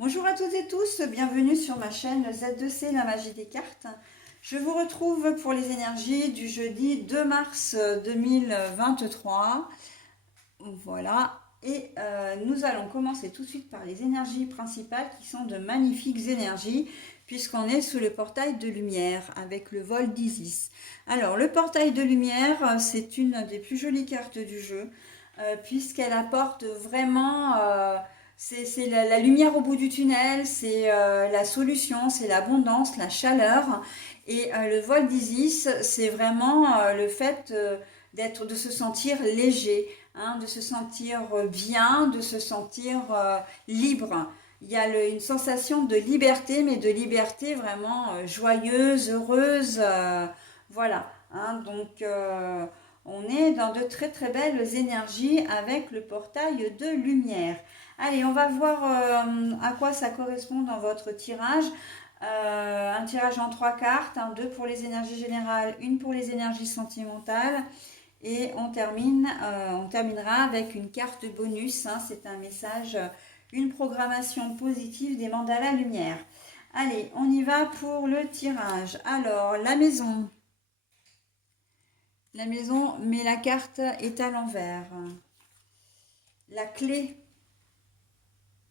Bonjour à toutes et tous, bienvenue sur ma chaîne Z2C, la magie des cartes. Je vous retrouve pour les énergies du jeudi 2 mars 2023. Voilà, et nous allons commencer tout de suite par les énergies principales qui sont de magnifiques énergies puisqu'on est sous le portail de lumière avec le vol d'Isis. Alors, le portail de lumière, c'est une des plus jolies cartes du jeu puisqu'elle apporte vraiment... c'est la lumière au bout du tunnel, c'est la solution, c'est l'abondance, la chaleur. Et le vol d'Isis, c'est vraiment le fait de se sentir léger, hein, de se sentir bien, de se sentir libre. Il y a une sensation de liberté, mais de liberté vraiment joyeuse, heureuse. Voilà. Hein, donc, on est dans de très très belles énergies avec le portail de lumière. Allez, on va voir à quoi ça correspond dans votre tirage. Un tirage en 3 cartes, hein, 2 pour les énergies générales, une pour les énergies sentimentales. Et on terminera avec une carte bonus. Hein, c'est un message, une programmation positive des mandalas lumière. Allez, on y va pour le tirage. Alors, la maison. La maison, mais la carte est à l'envers. La clé.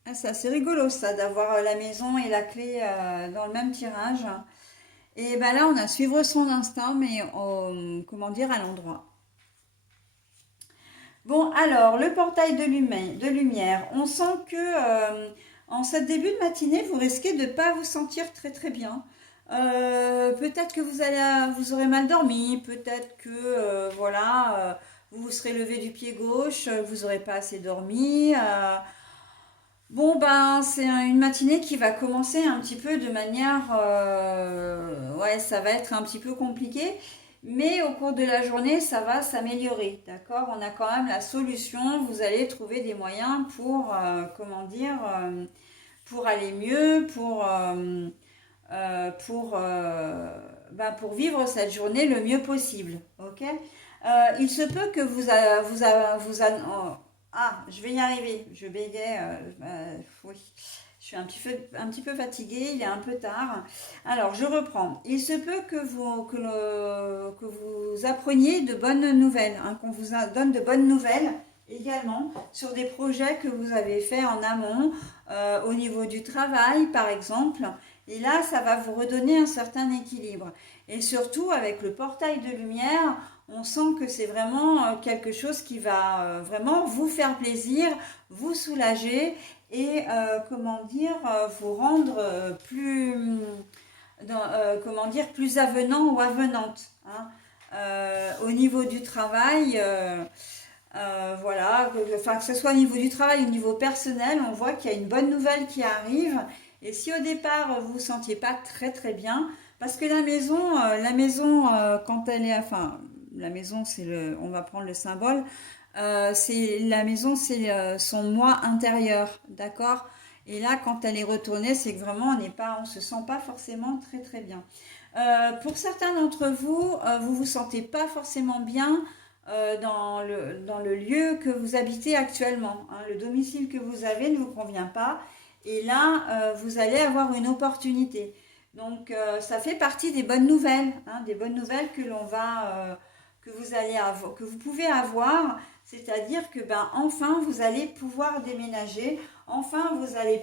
Ah, c'est assez rigolo ça, d'avoir la maison et la clé dans le même tirage. Et ben là, on a suivre son instinct, mais comment dire, à l'endroit. Bon, alors, le portail de lumière, on sent que en ce début de matinée, vous risquez de ne pas vous sentir très très bien. Peut-être que vous aurez mal dormi, peut-être que voilà, vous vous serez levé du pied gauche, vous n'aurez pas assez dormi. Bon, ben, c'est une matinée qui va commencer un petit peu de manière... ouais, ça va être un petit peu compliqué, mais au cours de la journée, ça va s'améliorer, d'accord? On a quand même la solution, vous allez trouver des moyens pour, comment dire, pour aller mieux, pour vivre cette journée le mieux possible, ok? Il se peut que je vais y arriver. Je bégayais. Oui, je suis un petit peu fatiguée. Il est un peu tard. Alors, je reprends. Il se peut que vous appreniez de bonnes nouvelles, hein, qu'on vous donne de bonnes nouvelles également sur des projets que vous avez faits en amont, au niveau du travail, par exemple. Et là, ça va vous redonner un certain équilibre. Et surtout, avec le portail de lumière, on sent que c'est vraiment quelque chose qui va vraiment vous faire plaisir, vous soulager et comment dire, vous rendre comment dire, plus avenant ou avenante. Hein. Au niveau du travail, voilà, enfin que ce soit au niveau du travail ou au niveau personnel, on voit qu'il y a une bonne nouvelle qui arrive. Et si au départ vous vous sentiez pas très très bien, parce que la maison quand elle est, enfin la maison c'est on va prendre le symbole, c'est la maison c'est son moi intérieur, d'accord. Et là quand elle est retournée, c'est que vraiment on se sent pas forcément très très bien. Pour certains d'entre vous, vous vous sentez pas forcément bien dans le lieu que vous habitez actuellement. Hein. Le domicile que vous avez ne vous convient pas. Et là, vous allez avoir une opportunité. Donc, ça fait partie des bonnes nouvelles, hein, des bonnes nouvelles que vous pouvez avoir. C'est-à-dire que, ben, enfin, vous allez pouvoir déménager. Enfin, vous allez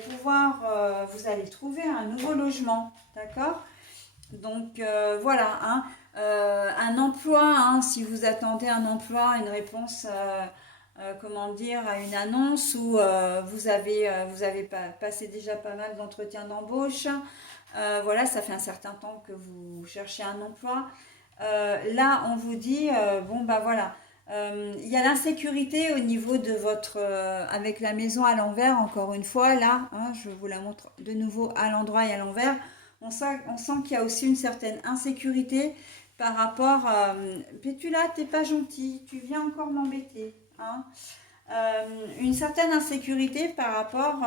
trouver un nouveau logement, d'accord? Donc voilà, hein, un emploi, hein, si vous attendez un emploi, une réponse, comment dire, à une annonce où vous avez passé déjà pas mal d'entretiens d'embauche, voilà, ça fait un certain temps que vous cherchez un emploi. Là, on vous dit, bon, bah voilà, il y a l'insécurité au niveau de avec la maison à l'envers, encore une fois, là, hein, je vous la montre de nouveau à l'endroit et à l'envers. On sent qu'il y a aussi une certaine insécurité par rapport à Pétula, t'es pas gentil, tu viens encore m'embêter. Hein. Une certaine insécurité par rapport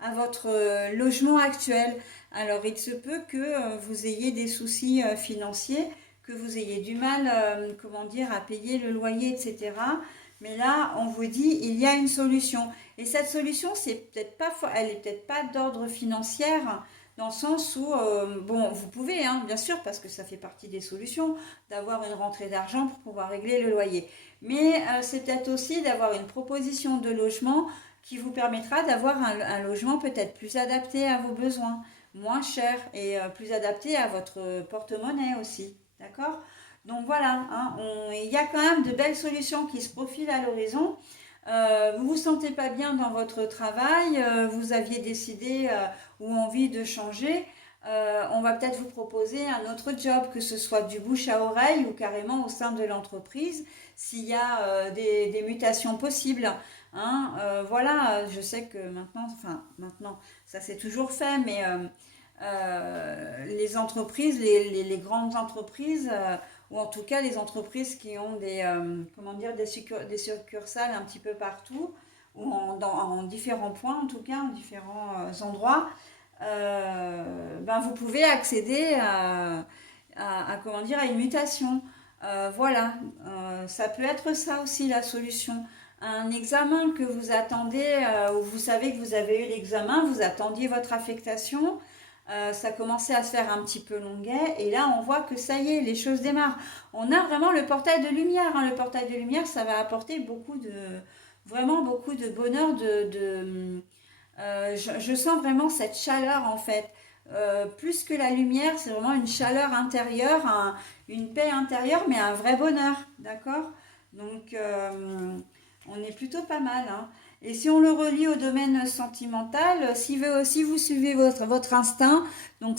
à votre logement actuel. Alors, il se peut que vous ayez des soucis financiers, que vous ayez du mal, comment dire, à payer le loyer, etc. Mais là, on vous dit, il y a une solution. Et cette solution, elle est peut-être pas d'ordre financier, dans le sens où, bon, vous pouvez, hein, bien sûr, parce que ça fait partie des solutions, d'avoir une rentrée d'argent pour pouvoir régler le loyer. Mais c'est peut-être aussi d'avoir une proposition de logement qui vous permettra d'avoir un logement peut-être plus adapté à vos besoins, moins cher et plus adapté à votre porte-monnaie aussi. D'accord? Donc voilà, hein, il y a quand même de belles solutions qui se profilent à l'horizon. Vous vous sentez pas bien dans votre travail, vous aviez décidé ou envie de changer, on va peut-être vous proposer un autre job, que ce soit du bouche à oreille ou carrément au sein de l'entreprise, s'il y a des mutations possibles. Hein. Voilà, je sais que maintenant, enfin maintenant, ça c'est toujours fait, mais les entreprises, les grandes entreprises, ou en tout cas les entreprises qui ont comment dire, des succursales un petit peu partout, ou en différents points, en tout cas, en différents endroits, ben vous pouvez accéder comment dire, à une mutation. Voilà, ça peut être ça aussi la solution. Un examen que vous attendez, où vous savez que vous avez eu l'examen, vous attendiez votre affectation, ça commençait à se faire un petit peu longuet, et là on voit que ça y est, les choses démarrent. On a vraiment le portail de lumière, hein. Le portail de lumière, ça va apporter vraiment beaucoup de bonheur, je sens vraiment cette chaleur en fait. Plus que la lumière, c'est vraiment une chaleur intérieure, une paix intérieure, mais un vrai bonheur, d'accord? Donc, on est plutôt pas mal, hein. Et si on le relie au domaine sentimental, si vous suivez votre instinct, donc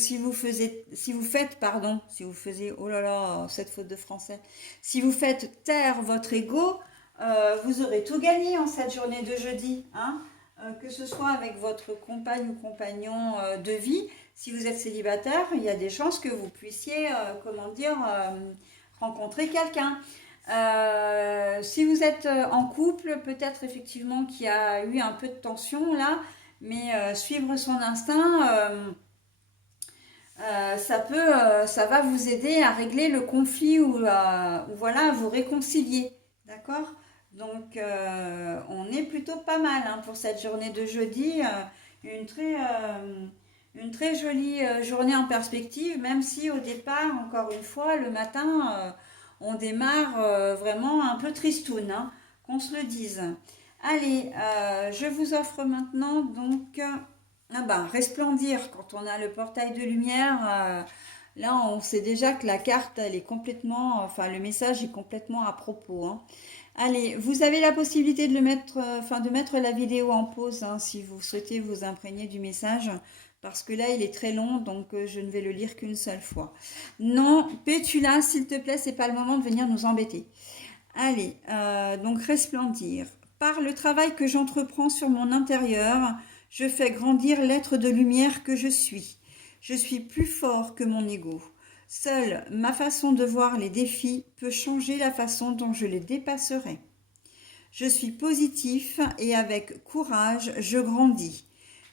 oh là là, cette faute de français, si vous faites taire votre ego, vous aurez tout gagné en cette journée de jeudi, hein. Que ce soit avec votre compagne ou compagnon de vie, si vous êtes célibataire, il y a des chances que vous puissiez, comment dire, rencontrer quelqu'un. Si vous êtes en couple, peut-être effectivement qu'il y a eu un peu de tension là, mais suivre son instinct, ça va vous aider à régler le conflit ou voilà, à vous réconcilier, d'accord? Donc on est plutôt pas mal, hein, pour cette journée de jeudi, une très, euh, une très jolie journée en perspective, même si au départ, encore une fois, le matin, on démarre vraiment un peu tristoun, hein, qu'on se le dise. Allez, je vous offre maintenant donc resplendir. Quand on a le portail de lumière, là on sait déjà que la carte, elle est complètement, enfin le message est complètement à propos, hein. Allez, vous avez la possibilité de de mettre la vidéo en pause, hein, si vous souhaitez vous imprégner du message, parce que là il est très long, donc je ne vais le lire qu'une seule fois. Non, Pétula, s'il te plaît, c'est pas le moment de venir nous embêter. Allez, donc resplendir. Par le travail que j'entreprends sur mon intérieur, je fais grandir l'être de lumière que je suis. Je suis plus fort que mon ego. Seule ma façon de voir les défis peut changer la façon dont je les dépasserai. Je suis positif et avec courage, je grandis.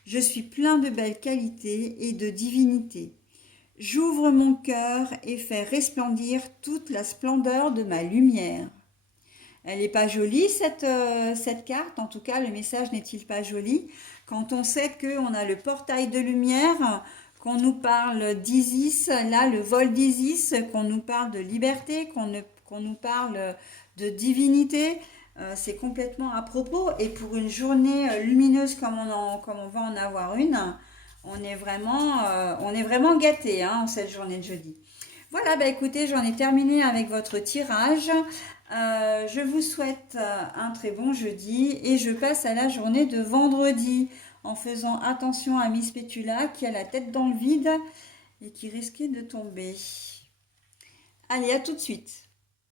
Je suis plein de belles qualités et de divinité. J'ouvre mon cœur et fais resplendir toute la splendeur de ma lumière. Elle n'est pas jolie cette carte, en tout cas le message n'est-il pas joli quand on sait qu'on a le portail de lumière, qu'on nous parle d'Isis, là le vol d'Isis, qu'on nous parle de liberté, qu'on nous parle de divinité, c'est complètement à propos. Et pour une journée lumineuse comme on va en avoir une, on est vraiment gâté, hein, en cette journée de jeudi. Voilà, bah écoutez, j'en ai terminé avec votre tirage. Je vous souhaite un très bon jeudi et je passe à la journée de vendredi en faisant attention à Miss Pétula qui a la tête dans le vide et qui risquait de tomber. Allez, à tout de suite.